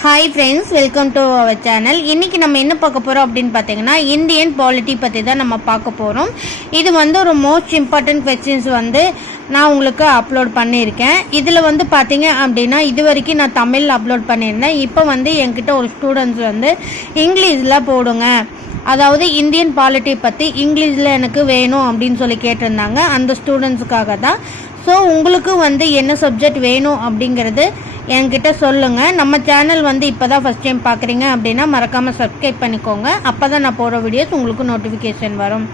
Hi friends, welcome to our channel. இன்றைக்கி நம்ம என்ன பார்க்க போகிறோம் அப்படின்னு பார்த்தீங்கன்னா, இந்தியன் பாலிட்டி பற்றி தான் நம்ம பார்க்க போகிறோம். இது ஒரு மோஸ்ட் இம்பார்ட்டன்ட் கொஸ்டின்ஸ் நான் உங்களுக்கு அப்லோட் பண்ணியிருக்கேன். இதில் பார்த்தீங்க அப்படின்னா இது வரைக்கும் நான் தமிழ் அப்லோட் பண்ணியிருந்தேன். இப்போ என்கிட்ட ஒரு ஸ்டூடெண்ட்ஸ் இங்கிலீஷில் போடுங்க, அதாவது இந்தியன் பாலிட்டி பற்றி இங்கிலீஷில் எனக்கு வேணும் அப்படின்னு சொல்லி கேட்டிருந்தாங்க. அந்த ஸ்டூடெண்ட்ஸுக்காக தான். ஸோ உங்களுக்கு என்ன சப்ஜெக்ட் வேணும் அப்படிங்கிறது என்கிட்ட சொல்லுங்கள். நம்ம சேனல் இப்போ தான் ஃபஸ்ட் டைம் பார்க்குறீங்க அப்படின்னா மறக்காமல் சப்ஸ்கிரைப் பண்ணிக்கோங்க. அப்போ தான் நான் போகிற வீடியோஸ் உங்களுக்கு நோட்டிஃபிகேஷன் வரும்.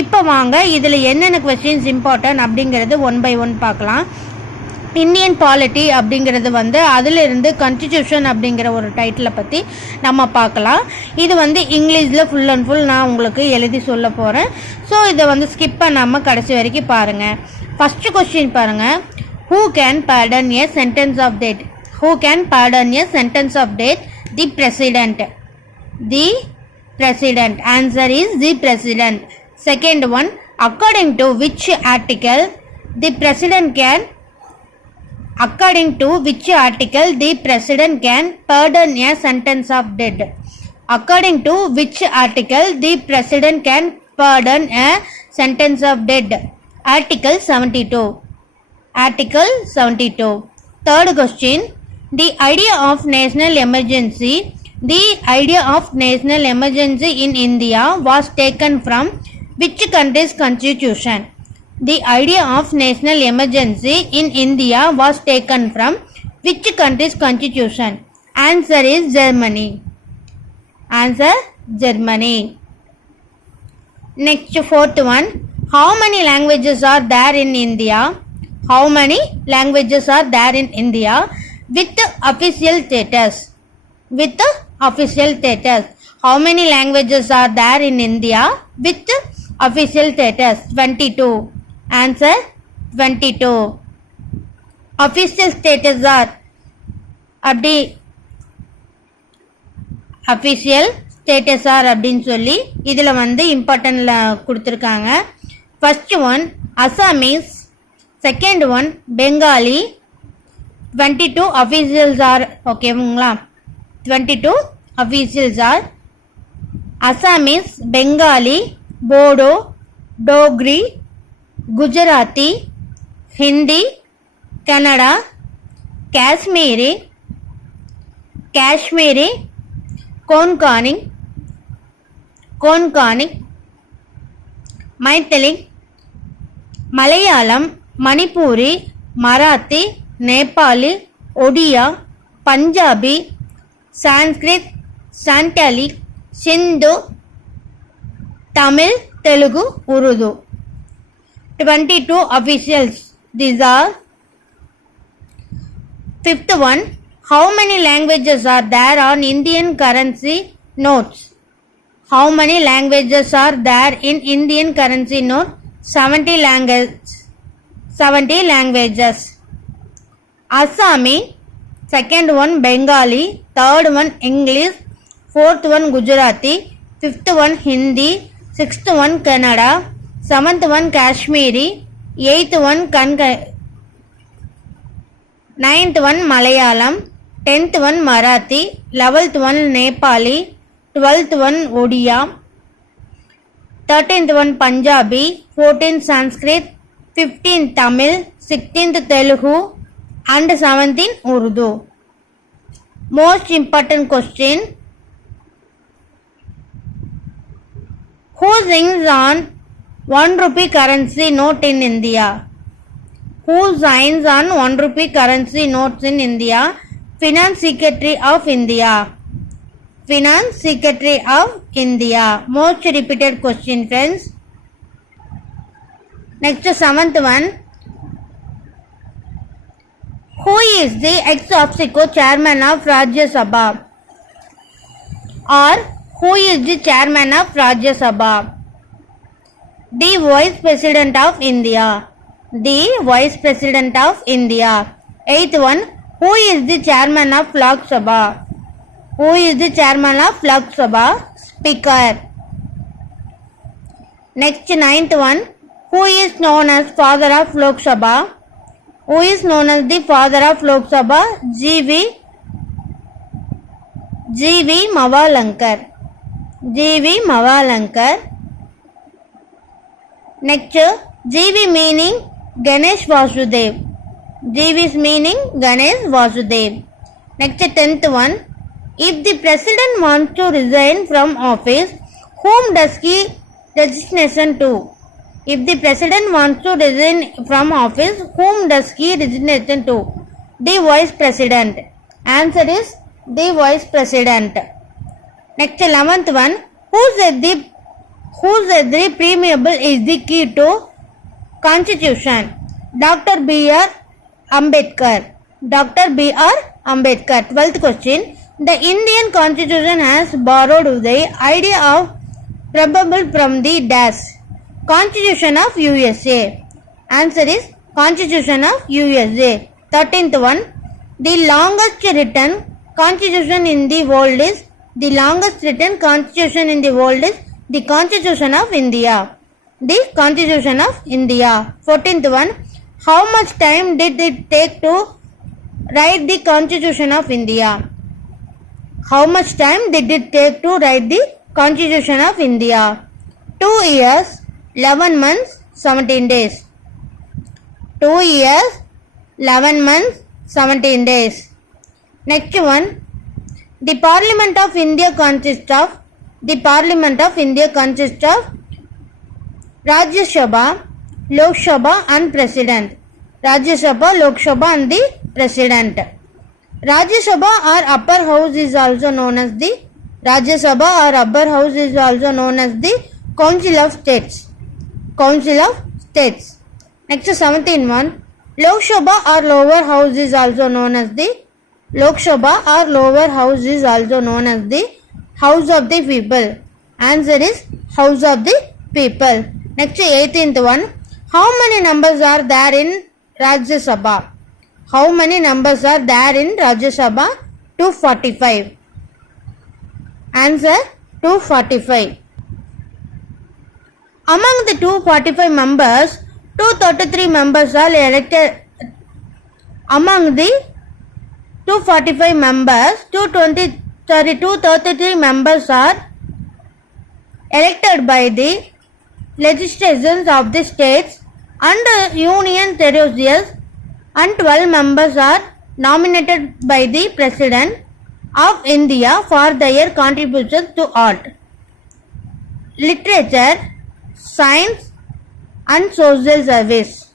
இப்போ வாங்க இதில் என்னென்ன கொஸ்டின்ஸ் இம்பார்ட்டன்ட் அப்படிங்கிறது ஒன் பை ஒன் பார்க்கலாம். இந்தியன் பாலிட்டி அப்படிங்கிறது அதிலிருந்து கான்ஸ்டிடியூஷன் அப்படிங்கிற ஒரு டைட்டிலை பற்றி நம்ம பார்க்கலாம். இது இங்கிலீஷில் ஃபுல் அண்ட் ஃபுல் நான் உங்களுக்கு எழுதி சொல்ல போகிறேன். ஸோ இதை ஸ்கிப் பண்ணாமல் கடைசி வரைக்கும் பாருங்கள். ஃபஸ்ட்டு கொஸ்டின் பாருங்கள். Who can pardon a sentence of death? Who can pardon a sentence of death? The President. The President. Answer is the President. Second one, according to which article the President can according to which article the President can pardon a sentence of death? According to which article the President can pardon a sentence of death? Article 72. Article 72. Third question. The idea of national emergency. The idea of national emergency in India was taken from which country's constitution? The idea of national emergency in India was taken from which country's constitution? Answer is Germany. Answer Germany. Next, fourth one. How many languages are there in India? How many languages are there in India with official status? With official status. How many languages are there in India with official status? 22. Answer 22. Official status are அப்படி official status are அப்படின்னு சொல்லி இதில் இம்பார்ட்டன்ட்ல கொடுத்துருக்காங்க. First one Assamese. Second one Bengali. 22 officials are ஓகேங்களா. 22 officials are Assamese, Bengali, Bodo, Dogri, Gujarati, Hindi, Kannada, Kashmiri, Konkani, Maithili, Malayalam, Manipuri, Marathi, Nepali, Odia, Punjabi, Sanskrit, Santali, Sindhu, Tamil, Telugu, Urdu. 22 officials. These are. Fifth one. How many languages are there on Indian currency notes? How many languages are there in Indian currency note? 70 languages. Assami. Second one Bengali. Third one English. Fourth one Gujarati. Fifth one Hindi. Sixth one Kannada. Seventh one Kashmiri. Eighth one Ninth one Malayalam. 10th one Marathi. 11th one Nepali. 12th one Odia. 13th one Punjabi. 14th Sanskrit. 15th Tamil. 16th Telugu. And 17th Urdu. Most important question. Who signs on 1 rupee currency note in India? Who signs on 1 rupee currency notes in India? Finance Secretary of India. Finance Secretary of India. Most repeated question, friends. Next, seventh one. Who is the ex officio chairman of Rajya Sabha? Or who is the chairman of Rajya Sabha? The Vice President of India. The Vice President of India. Eighth one. Who is the chairman of Lok Sabha? Who is the chairman of Lok Sabha? Speaker. Next, ninth one. Who is known as father of Lok Sabha? Who is known as the father of Lok Sabha? G.V. G.V. Mavalankar. G.V. Mavalankar. Next, G.V. meaning Ganesh Vasudev. G.V.'s meaning Ganesh Vasudev. Next, 10th one. If the president wants to resign from office, whom does he resignation to? If the president wants to resign from office, whom does he resignation to? The vice president. Answer is the vice president. Next, 11th one. Who said the preamble is the key to constitution? Dr. B.R. Ambedkar. Dr. B.R. Ambedkar. 12th question. The Indian constitution has borrowed the idea of probable from the dash. Constitution of USA. Answer is Constitution of USA. 13th one. The longest written constitution in the world is the Constitution of India. The Constitution of India. 14th one. How much time did it take to write the Constitution of India? How much time did it take to write the Constitution of India? 2 years, 11 months, 17 days. 2 years, 11 months, 17 days. Next one. The Parliament of India consists of Rajya Sabha, Lok Sabha and President. Rajya Sabha, Lok Sabha and the President. Rajya Sabha or upper house is also known as the Council of States. Next, 17th one. Lok Sabha or lower house is also known as the House of the People. Answer is House of the People. Next, 18th one. How many numbers are there in Rajya Sabha? 245. Answer 245. Among the 245 members, 233 members are elected. Among the 245 members, 233 members are elected by the legislatures of the states and union territories, and 12 members are nominated by the President of India for their contributions to art, literature, science and social service.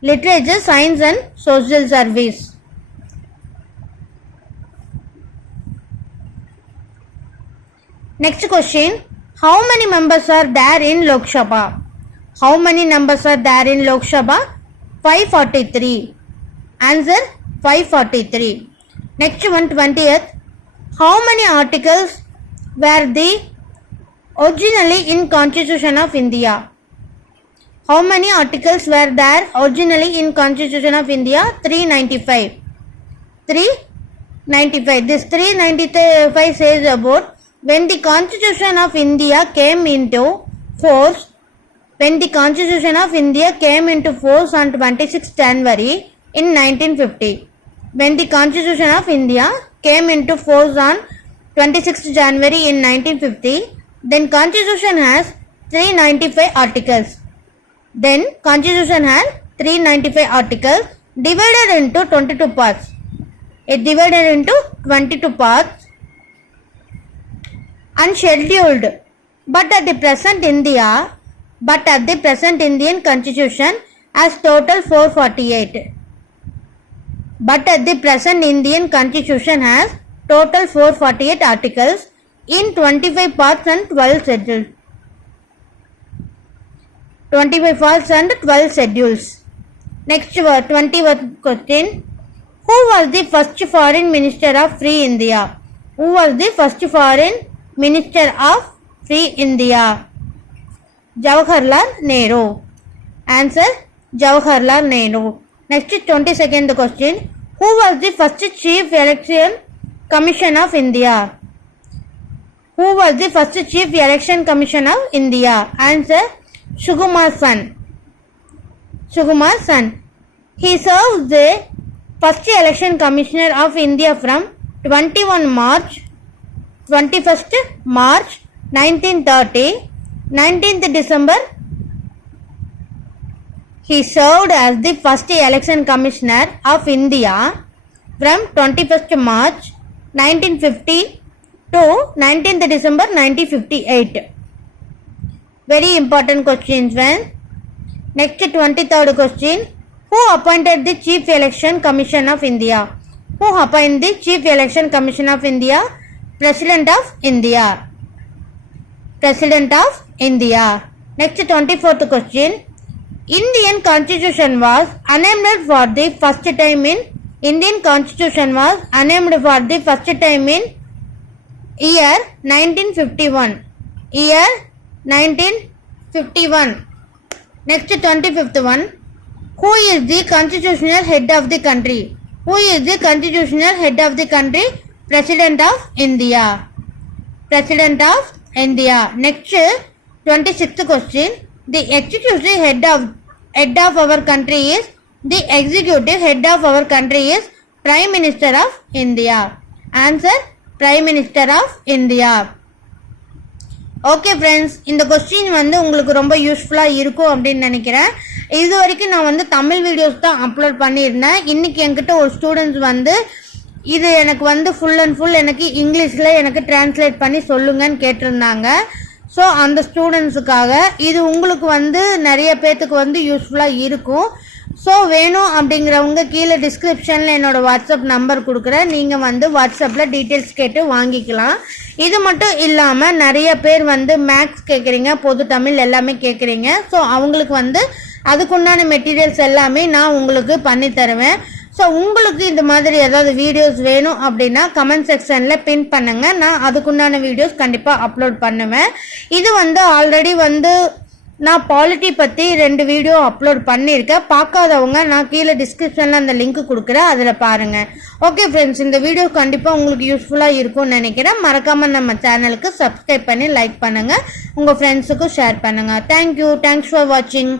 Literature, science and social service. Next question. How many members are there in Lok Sabha? 543. Answer 543. Next one, 20th. How many articles were there originally in Constitution of India? 395. 395. This 395 says about when the Constitution of India came into force. On 26th January in 1950. When the Constitution of India came into force on 26th January in 1950, then Constitution has 395 articles. Divided into 22 parts. It divided into 22 parts and scheduled. But at the present Indian Constitution has total 448. Articles in 25 parts and 12 schedules. 25 parts and 12 schedules. Next, 21st question. Who was the first foreign minister of Free India? Jawaharlal Nehru. Answer Jawaharlal Nehru. Next, 22nd question. Who was the first Chief Election Commission of India? Answer Sukumar Sen. He serves the first election commissioner of India from 21 March, 21st March 1930, 19th December. He served as the first election commissioner of India from 21st March 1950 to 19th December 1958. Very important questions, friends. Next 23rd question. Who appointed the Chief Election Commission of India? Who appointed the Chief Election Commission of India? President of India. President of India. Next 24th question. Indian Constitution was amended for the first time in Indian Constitution was amended for the first time in year 1951. Year 1951. Next 25th one. Who is the constitutional head of the country? Who is the constitutional head of the country? President of India. President of India. Next 26th question. The executive head of our country is the executive head of our country is Prime Minister of India. Answer Prime Minister of India. Okay friends, இந்த கொஸ்டின் வந்து உங்களுக்கு ரொம்ப யூஸ்ஃபுல்லாக இருக்கும் அப்படின்னு நினைக்கிறேன். இது வரைக்கும் நான் வந்து தமிழ் வீடியோஸ் தான் அப்லோட் பண்ணியிருந்தேன். இன்றைக்கி என்கிட்ட ஒரு ஸ்டூடெண்ட்ஸ் வந்து இது எனக்கு வந்து ஃபுல் அண்ட் ஃபுல் எனக்கு இங்கிலீஷில் எனக்கு டிரான்ஸ்லேட் பண்ணி சொல்லுங்கன்னு கேட்டிருந்தாங்க. ஸோ அந்த ஸ்டூடெண்ட்ஸுக்காக இது உங்களுக்கு வந்து நிறைய பேர்த்துக்கு வந்து யூஸ்ஃபுல்லாக இருக்கும். ஸோ வேணும் அப்படிங்கிறவங்க கீழே டிஸ்கிரிப்ஷனில் என்னோடய வாட்ஸ்அப் நம்பர் கொடுக்குறேன். நீங்கள் வந்து வாட்ஸ்அப்பில் டீட்டெயில்ஸ் கேட்டு வாங்கிக்கலாம். இது மட்டும் இல்லாமல் நிறைய பேர் வந்து மேக்ஸ் கேட்குறீங்க, பொது தமிழ் எல்லாமே கேட்குறீங்க. ஸோ அவங்களுக்கு வந்து அதுக்குண்டான மெட்டீரியல்ஸ் எல்லாமே நான் உங்களுக்கு பண்ணி தருவேன். ஸோ உங்களுக்கு இந்த மாதிரி ஏதாவது வீடியோஸ் வேணும் அப்படின்னா கமெண்ட் செக்ஷனில் பின் பண்ணுங்கள். நான் அதுக்குண்டான வீடியோஸ் கண்டிப்பாக அப்லோட் பண்ணுவேன். இது வந்து ஆல்ரெடி வந்து நான் பாலிட்டி பற்றி 2 வீடியோ அப்லோட் பண்ணியிருக்கேன். பார்க்காதவங்க நான் கீழே டிஸ்கிரிப்ஷனில் அந்த லிங்க் கொடுக்குறேன், அதில் பாருங்கள். ஓகே ஃப்ரெண்ட்ஸ், இந்த வீடியோ கண்டிப்பாக உங்களுக்கு யூஸ்ஃபுல்லாக இருக்கும்னு நினைக்கிறேன். மறக்காமல் நம்ம சேனலுக்கு சப்ஸ்கிரைப் பண்ணி லைக் பண்ணுங்கள், உங்கள் ஃப்ரெண்ட்ஸுக்கும் ஷேர் பண்ணுங்கள். தேங்க்யூ. தேங்க்ஸ் ஃபார் வாட்சிங்.